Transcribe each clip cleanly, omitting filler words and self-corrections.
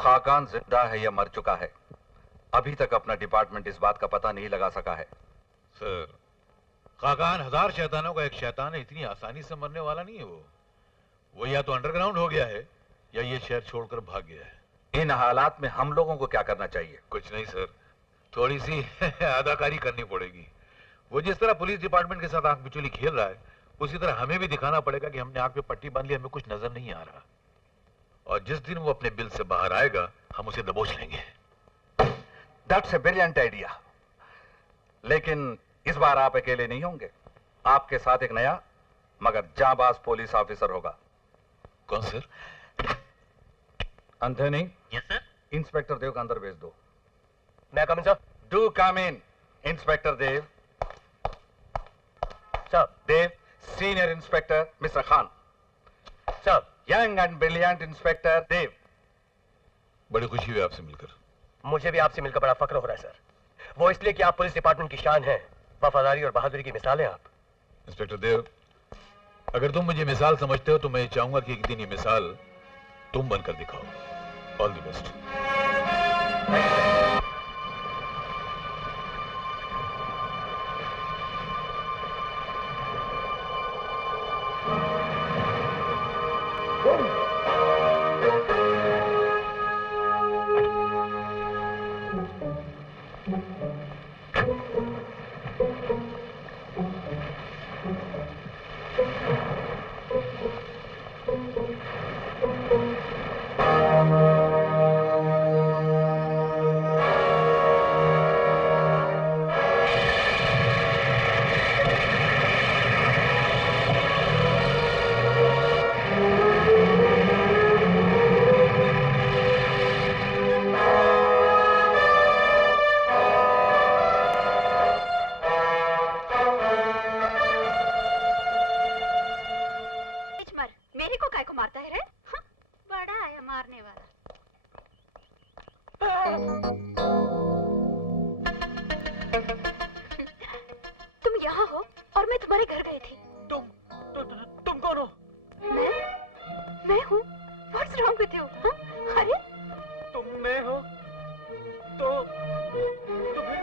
खाकान जिंदा है या मर चुका है, अभी तक अपना डिपार्टमेंट इस बात का पता नहीं लगा सका है। सर, खाकान 1000 शैतानों का एक शैतान है, इतनी आसानी से मरने वाला नहीं है वो या तो अंडरग्राउंड हो गया है या ये शहर छोड़कर भाग गया है। इन हालात में हम लोगों को क्या करना चाहिए? कुछ नहीं सर, थोड़ी सी अदाकारी करनी पड़ेगी। वो जिस तरह पुलिस डिपार्टमेंट के साथ आंख बिचौली खेल रहा है, उसी तरह हमें भी दिखाना पड़ेगा कि हमने आंख पे पट्टी बांध ली, हमें कुछ नजर नहीं आ रहा। और जिस दिन वो अपने बिल से बाहर आएगा, हम उसे दबोच लेंगे। That's a brilliant idea. लेकिन इस बार आप अकेले नहीं होंगे, आपके साथ एक नया मगर जांबाज पुलिस ऑफिसर होगा। कौन sir? Anthony. Yes sir. Inspector Dev का अंदर भेज दो। मैं come in sir. Do come in. Inspector Dev. Sir. Dev, senior inspector mister Khan. Sir. Young and brilliant inspector Dev. बड़ी खुशी हुई आपसे मिलकर। मुझे भी आपसे मिलकर बड़ा फक्र हो रहा है सर, वो इसलिए कि आप पुलिस डिपार्टमेंट की शान हैं, वफादारी और बहादुरी की मिसाल हैं आप। इंस्पेक्टर देव, अगर तुम मुझे मिसाल समझते हो तो मैं चाहूंगा कि एक दिन ये मिसाल तुम बनकर दिखाओ। All the best. तुम यहाँ हो और मैं तुम्हारे घर गई थी। तुम कौन हो? मैं हूँ। What's wrong with you? अरे तुम मैं हो तो फिर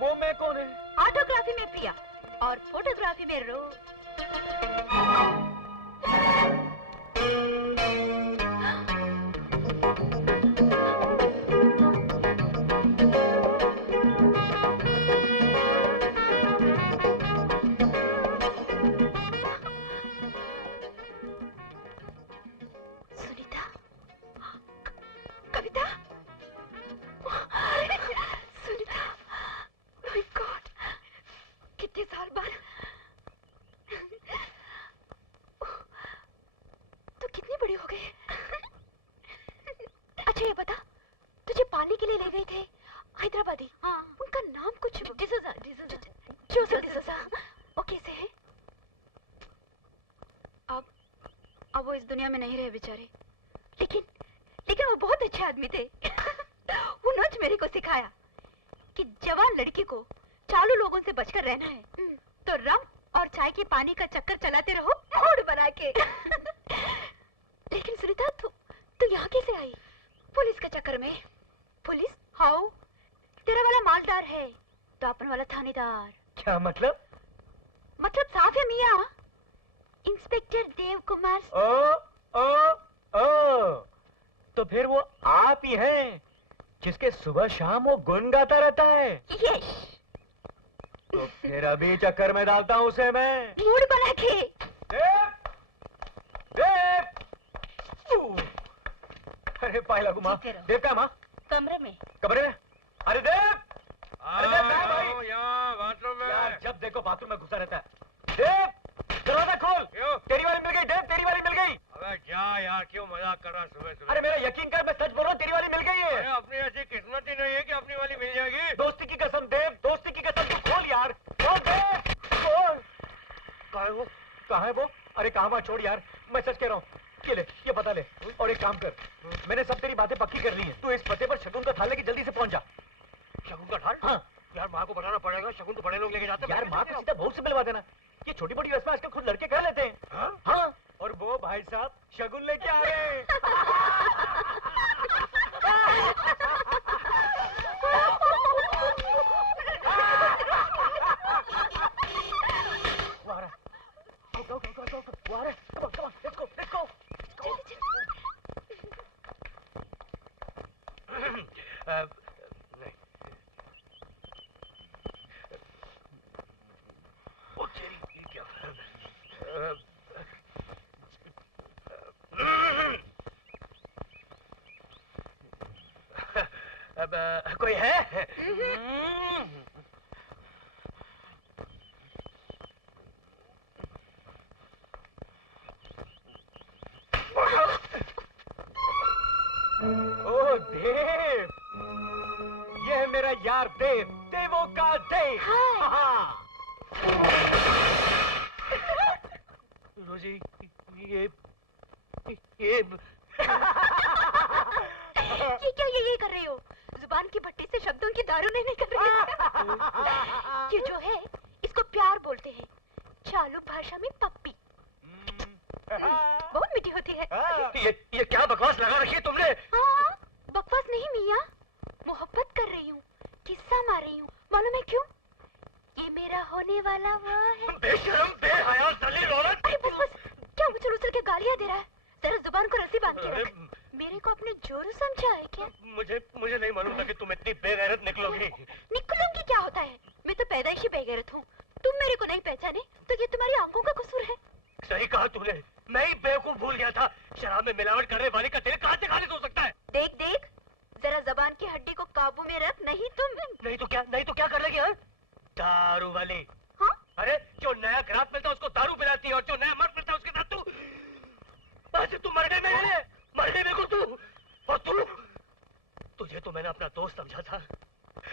वो मैं कौन है? ऑटोग्राफी में प्रिया और फोटोग्राफी में रो। दुनिया में नहीं रहे बेचारे, लेकिन वो बहुत अच्छे आदमी थे। उन्होंने मेरे को सिखाया कि जवान लड़की को चालू लोगों से बचकर रहना है, तो रम और चाय के पानी का चक्कर चलाते रहो मूड बना के। लेकिन सुनीता, तू यहाँ कैसे आई? पुलिस के चक्कर में? पुलिस? हाउ? तेरा वाला मालदार है तो अपन वाला थानेदार। क्या मतलब? मतलब साफ है मियाँ, इंस्पेक्टर देव कुमार। तो फिर वो आप ही हैं जिसके सुबह शाम वो गुन गाता रहता है? यस। तो फिर अभी चक्कर में डालता हूँ उसे मैं, मूड बना के। अरे पायला घुमा। देव का माँ? कमरे में। अरे देव! अरे देव कहाँ भाई? बाथरूम में। यार जब देखो बाथरूम में घुसा रहता है। देव दरवाजा खोल। तेरी वाली मिल गई देव, तेरी वाली मिल गई। अबे क्या यार, क्यों मजाक कर रहा सुबह सुबह? अरे मेरा यकीन कर, मैं सच बोल रहा हूँ, तेरी वाली मिल गई है। अपनी ऐसी किस्मत ही नहीं है कि अपनी वाली मिल जाएगी। दोस्ती की कसम देव, दोस्ती की कसम, तू खोल यार, खोल देव, खोल। कहाँ है वो? अरे कहाँ वहाँ छोड़ यार, मैं सच कह रहा हूँ। ये ले, ये पता ले, और एक काम कर, मैंने सब तेरी बातें पक्की कर ली हैं। तू इस पते पर शगुन का थाल लेके जल्दी से पहुंच जा। शगुन का थाल? हाँ यार माँ को बताना पड़ेगा, शगुन तो बड़े लोग लेके जाते हैं। यार माँ को सीधा बहू से मिलवा देना, ये छोटी मोटी रस्में आजकल खुद लड़के कर लेते हैं। हाँ, और वो भाई साहब शगुन लेके आ रहे हैं। अब कोई है? ओह देव, ये है मेरा यार देव, देवों का देव। हाँ। रोजी, ये ये क्या ये कर रहे हो? जुबान की भट्टी से शब्दों की दारू नहीं कर रहे हो? ये जो है इसको प्यार बोलते हैं, चालू भाषा में पप्पी। बहुत मीठी होती है। ये क्या बकवास लगा रखी है तुमने? हाँ, बकवास नहीं मियाँ, मोहब्बत कर रही हूँ, किस्सा मार रही हूँ। मालूम है क्यों? ये मेरा होने वाला वो है। बेशरम, बेहया, जलील औरत। अरे बस क्या उछल उछल के गालियाँ दे रहा है? जरा जुबान को रस्सी बांध के रख। मेरे को अपने जोरू समझा है क्या? मुझे नहीं मालूम था कि तुम इतनी बेगैरत निकलोगी। निकलूंगी क्या होता है? मैं तो पैदाइशी बेगैरत हूँ। तुम मेरे को नहीं पहचाने तो ये तुम्हारी आंखों का कसूर है। सही कहा तूने, मैं ही बेवकूफ भूल गया था। शराब में मिलावट करने वाले का दिल कहाँ से खालिज हो सकता है? देख देख, जरा जबान की हड्डी को काबू में रख, नहीं नहीं तो क्या कर लेगी? हाँ? दारू वाली। हाँ? अरे जो नया ग्राहक मिलता है उसको दारू पिलाती है, और जो नया मर्द मिलता है उसके साथ तू। आज तू मर गई मेरे लिए, मर गई मेरे को तू। और तुझे तो मैंने अपना दोस्त समझा था।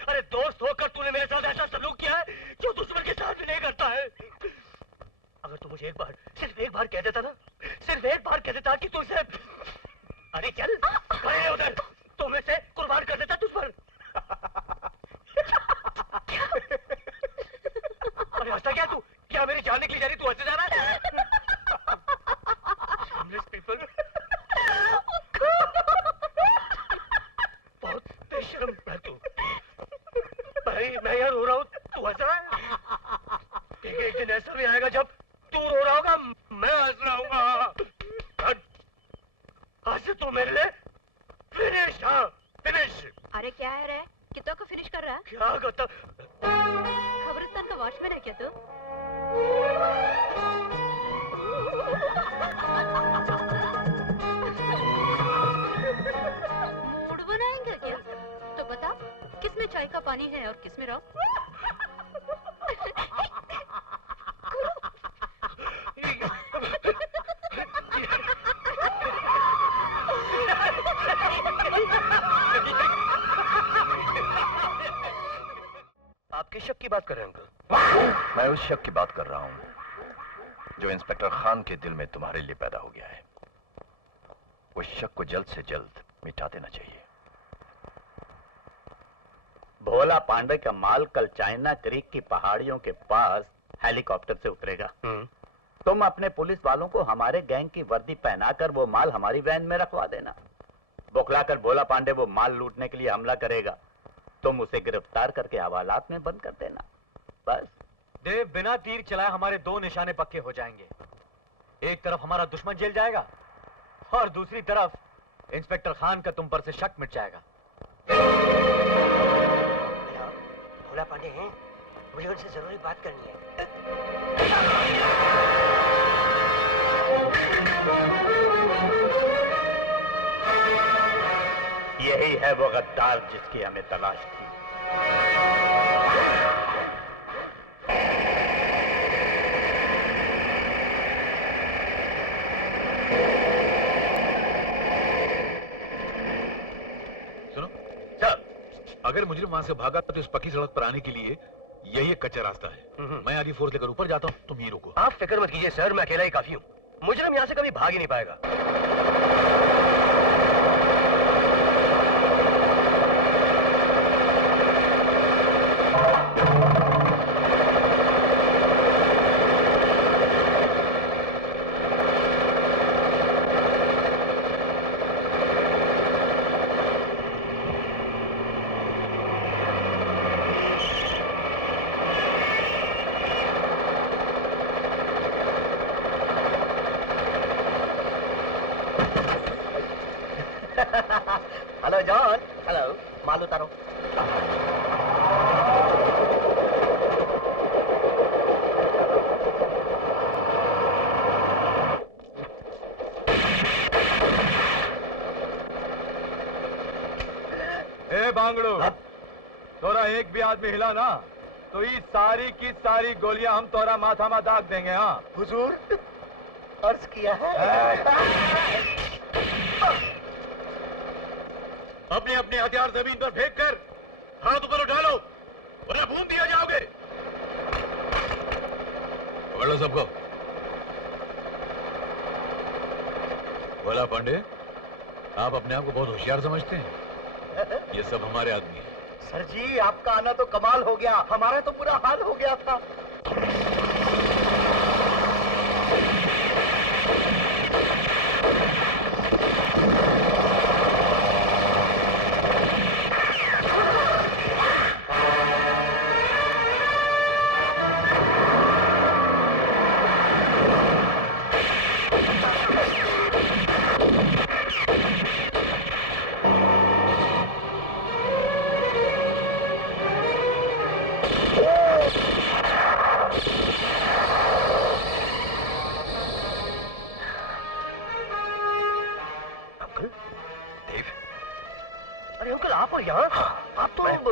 अरे दोस्त होकर तूने मेरे साथ ऐसा सलूक किया है जो दुश्मन के साथ भी नहीं करता है। अगर तू मुझे सिर्फ एक बार कह देता ना, सिर्फ एक बार कह देता कि तू इसे, अरे चल खड़े उधर, तो मैं से कुर्बान कर देता तुझ पर। अरे हंसता क्या तू? क्या मेरी जान निकली जा रही, तू हंसे जा रहा है? Shameless people. बहुत बेशर्म है तू। भाई मैं यहाँ रो रहा हूँ, तू हंस रहा है? ठीक है, एक दिन ऐसा भी आएगा जब तू रो रहा होगा, मैं हंस रहा हूँगा। आज से तू मेरे लिए फिनिश। हाँ फिनिश। अरे क्या है रे? कितना को फिनिश कर रहा है? क्या करता? खबरिस्तान का वॉचमैन है क्या तू? मूड बनाएंगे क्या? तो बता, किसमें चाय का पानी है और किसमें रॉ? आप किस शक की बात कर रहे हैं अंकल? मैं उस शक की बात कर रहा हूं जो इंस्पेक्टर खान के दिल में तुम्हारे लिए पैदा हो गया है। उस शक को जल्द से जल्द मिटा देना चाहिए। भोला पांडे का माल कल चाइना क्रीक की पहाड़ियों के पास हेलीकॉप्टर से उतरेगा। तुम अपने पुलिस वालों को हमारे गैंग की वर्दी पहनाकर वो माल हमारी वैन में रखवा देना। बौखलाकर भोला पांडे वो माल लूटने के लिए हमला करेगा, तुम उसे गिरफ्तार करके हवालात में बंद कर देना। बस। देव, बिना तीर चलाए हमारे दो निशाने पक्के हो जाएंगे। एक तरफ हमारा दुश्मन जेल जाएगा और दूसरी तरफ इंस्पेक्टर खान का तुम पर से शक मिट जाएगा। भोला पांडे हैं, मुझे उनसे जरूरी बात करनी है। यही है वो गद्दार जिसकी हमें तलाश थी। सुनो सर, अगर मुजरिम वहां से भागा तो इस पक्की सड़क पर आने के लिए यही एक कच्चा रास्ता है। मैं आधी फोर्स लेकर ऊपर जाता हूँ, तुम ही रुको। आप फिक्र मत कीजिए सर, मैं अकेला ही काफी हूँ। मुजरिम यहाँ से कभी भाग ही नहीं पाएगा। Hello John. हेलो, माल उतारो। ए बांगड़ू, तोरा एक भी आदमी हिला ना तो ये सारी की सारी गोलियां हम तोरा माथा में दाग देंगे। हाँ हुजूर, अर्ज किया है। अपने अपने हथियार जमीन पर फेंक कर हाथ ऊपर उठा लो वरना भून दिया जाओगे। पकड़ लो सबको। बोला पांडे, आप अपने आप को बहुत होशियार समझते हैं? ये सब हमारे आदमी हैं। सर जी, आपका आना तो कमाल हो गया, हमारा तो बुरा हाल हो गया था।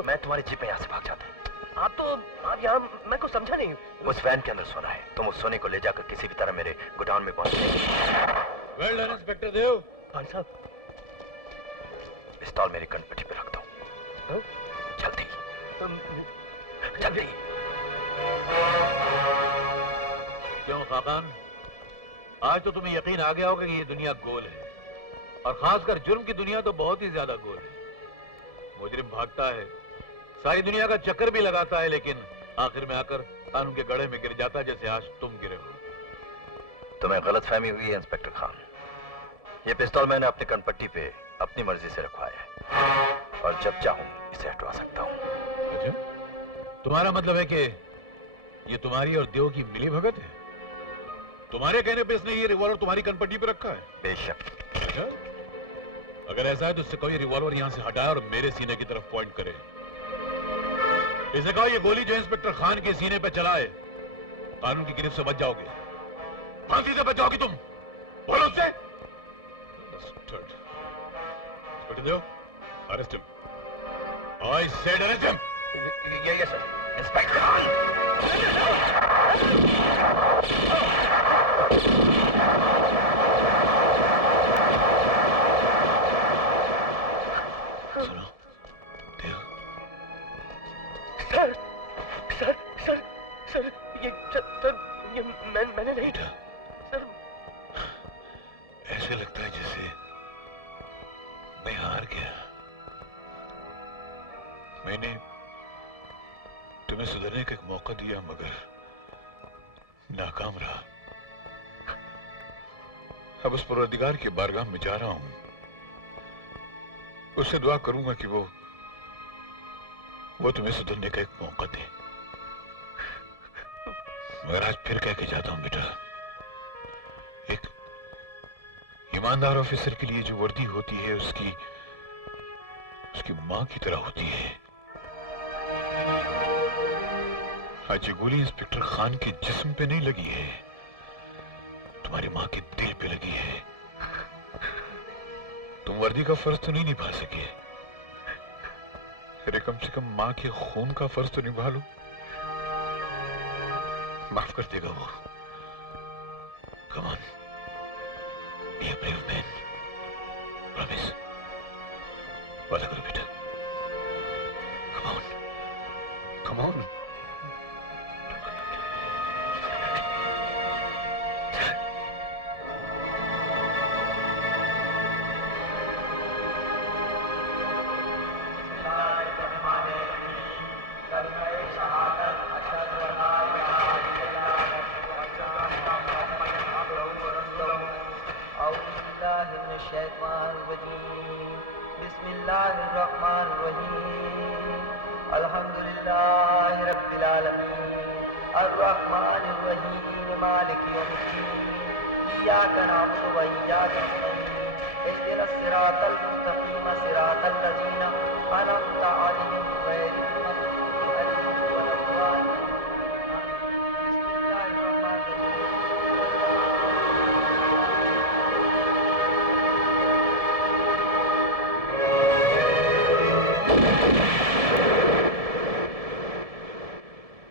मैं तुम्हारी जीप में यहाँ से भाग जाता। आप यहाँ, मैं को समझा नहीं। उस वैन के अंदर सोना है, तुम उस सोने को ले जाकर किसी भी तरह मेरे गोडाउन में पहुंच। वेल डन इंस्पेक्टर देव। खान साहब, पिस्तौल मेरी कनपट्टी पे रख दो। जल्दी जल्दी। क्यों खाकान, आज तो तुम्हें यकीन आ गया होगा कि ये दुनिया गोल है और खासकर जुर्म की दुनिया तो बहुत ही ज्यादा गोल है। मुजरिम भागता है, सारी दुनिया का चक्कर भी लगाता है, लेकिन आखिर में आकर कानून के गड़े में गिर जाता है, जैसे आज तुम गिरे हो। तुम्हें गलतफहमी हुई है इंस्पेक्टर खान। ये पिस्तौल मैंने अपनी कनपट्टी पे अपनी मर्जी से रखवाया है और जब चाहूं इसे हटवा सकता हूं। अच्छा, तुम्हारा मतलब है कि ये तुम्हारी और देव की मिली भगत है? तुम्हारे कहने पे इसने ये रिवॉल्वर तुम्हारी कनपट्टी पे रखा है? बेशक। अच्छा, अगर ऐसा है तो इससे कहो ये रिवॉल्वर यहां से हटाए और मेरे सीने की तरफ पॉइंट करे। इसे कहो ये गोली जो इंस्पेक्टर खान के सीने पे चलाए, कानून की गिरफ्त से बच जाओगे, फांसी से बच जाओगी तुम। बोलो उससे। Inspector Dev, arrest him. I said arrest him. ये सर। इंस्पेक्टर खान। सुनो Dev. Sir sir sir sir ये मैंने नहीं। सर, ऐसे लगता है जैसे मैं हार गया। मैंने तुम्हें सुधरने का एक मौका दिया मगर नाकाम रहा। अब उस परवरदिगार के बारगाह में जा रहा हूं, उससे दुआ करूंगा कि वो तुम्हें सुधरने का एक मौका दे। मगर आज फिर कह के जाता हूं बेटा, एक ईमानदार ऑफिसर के लिए जो वर्दी होती है उसकी मां की तरह होती है। आज ये गोली इंस्पेक्टर खान के जिस्म पे नहीं लगी है, तुम्हारी मां के दिल पे लगी है। तुम वर्दी का फर्ज तो नहीं निभा सके, अरे कम से कम मां के खून का फर्ज तो निभा लो। माफ कर देगा वो। Come on, be a brave man. Promise. वादा करो बेटा। Come on, come on. इय्याक नअबुदु व इय्याक नस्तईन इहदिनस सिरातल मुस्तकीम सिरातल लजीना अनअमत अलैहिम गैरिल मग़दूबि अलैहिम वलद्दालिन।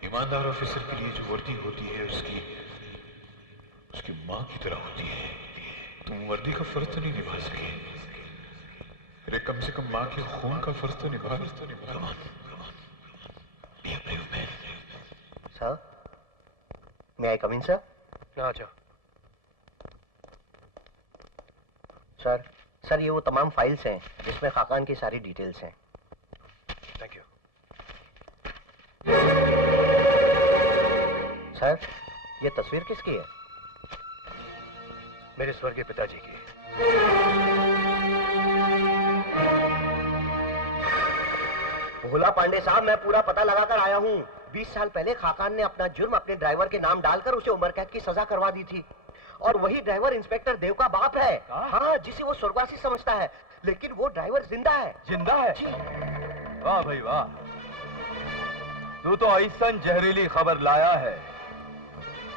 ईमानदार ऑफिसर के लिए जो वर्दी होती है उसकी माँ की तरह होती है। तुम वर्दी का फर्ज तो नहीं निभा सके, अरे कम से कम माँ के खून का फर्ज तो निभा। Sir, may I come in, sir? आ जाओ। सर ये वो तमाम फाइल्स हैं जिसमें खाकान की सारी डिटेल्स हैं। Thank you. सर, ये तस्वीर किसकी है? मेरे स्वर्गीय पिताजी की। भोला पांडे साहब, मैं पूरा पता लगाकर आया हूँ। 20 साल पहले खाकान ने अपना जुर्म अपने ड्राइवर के नाम डालकर उसे उम्र कैद की सजा करवा दी थी। और वही ड्राइवर इंस्पेक्टर देव का बाप है। हाँ, जिसे वो स्वर्गवासी समझता है, लेकिन वो ड्राइवर जिंदा है। जिंदा है? जी। वाह भाई वाह, तू तो ऐसा जहरीली खबर लाया है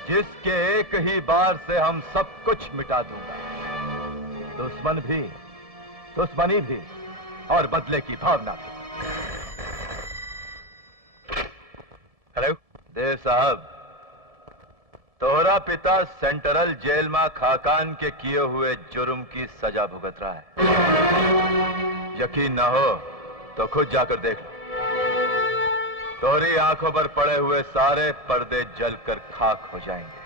जिसके एक ही बार से हम सब कुछ मिटा दूंगा। दुश्मनी भी और बदले की भावना भी। हेलो देव साहब, तोहरा पिता सेंट्रल जेल में खाकान के किए हुए जुर्म की सजा भुगत रहा है। यकीन ना हो तो खुद जाकर देख लो। तोहरी आंखों पर पड़े हुए सारे पर्दे जलकर खाक हो जाएंगे।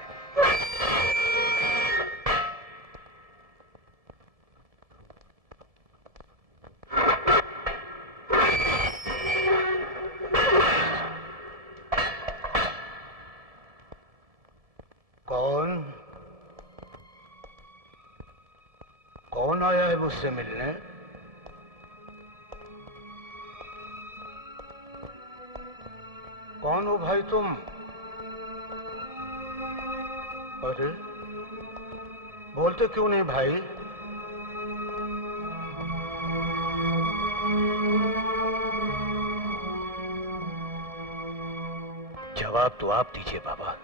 कौन आया है मुझसे मिलने? कौन हो भाई तुम? अरे बोलते क्यों नहीं भाई? जवाब तो आप दीजिए बाबा।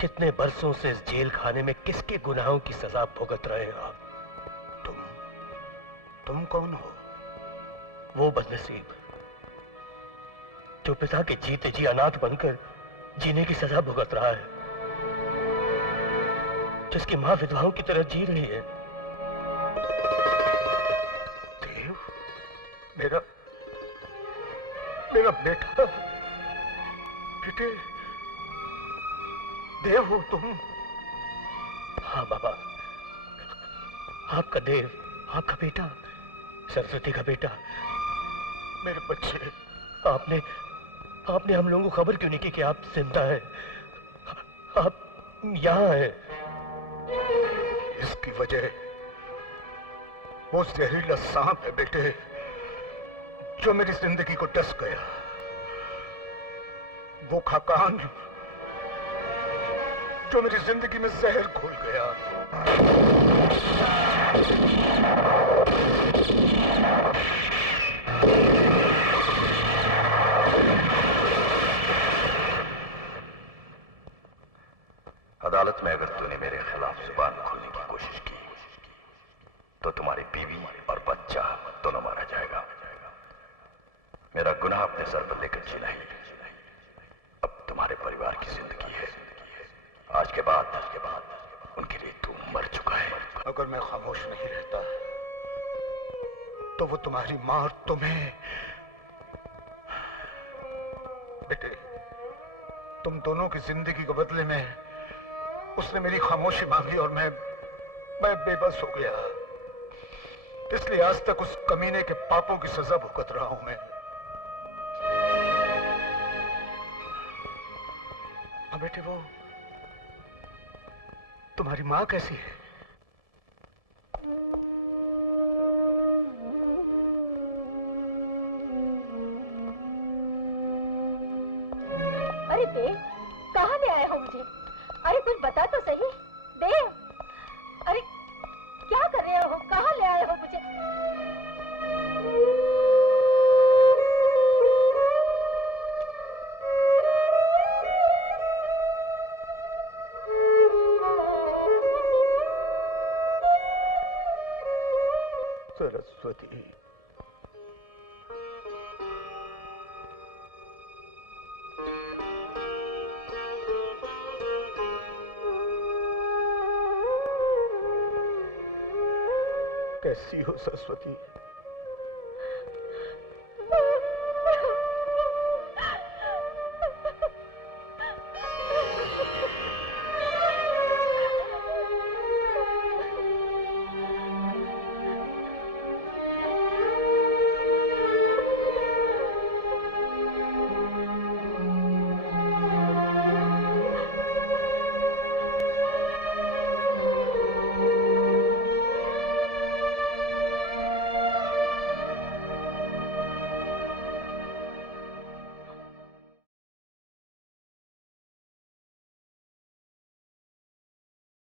कितने बरसों से इस जेल खाने में किसके गुनाहों की सजा भुगत रहे हैं आप? तुम कौन हो? वो बदनसीब जो पिता के जीते जी अनाथ बनकर जीने की सजा भुगत रहा है, जिसकी मां विधवाओं की तरह जी रही है। देव, मेरा बेटा, बेटे, देव हो तुम? हाँ बाबा, आपका देव, आपका बेटा, सरस्वती का बेटा। मेरे बच्चे, आपने हम लोगों को खबर क्यों नहीं की कि आप जिंदा हैं? आप यहाँ हैं? इसकी वजह वो जहरीला सांप है बेटे, जो मेरी जिंदगी को डस गया। वो खाकान जो मेरी जिंदगी में जहर घोल गया। अदालत में अगर तूने मेरे खिलाफ जुबान खोलने की कोशिश की तो तुम्हारी बीवी और बच्चा दोनों मारा जाएगा। मेरा गुनाह अपने सर पर लेकर जीना ही अब तुम्हारे परिवार की जिंदगी है। आज के बाद उनके लिए तू मर चुका है। अगर मैं खामोश नहीं रहता तो वो तुम्हारी मां और तुम्हें। बेटे, तुम दोनों की जिंदगी के बदले में उसने मेरी खामोशी मांगी और मैं बेबस हो गया। इसलिए आज तक उस कमीने के पापों की सजा भुगत रहा हूं मैं। हाँ बेटे, वो तुम्हारी मां कैसी है? अरे देव, कहाँ ले आए हो मुझे? अरे कुछ बता तो सही। देव, अरे क्या कर रहे हो? कहाँ सरस्वती, कैसी हो सरस्वती?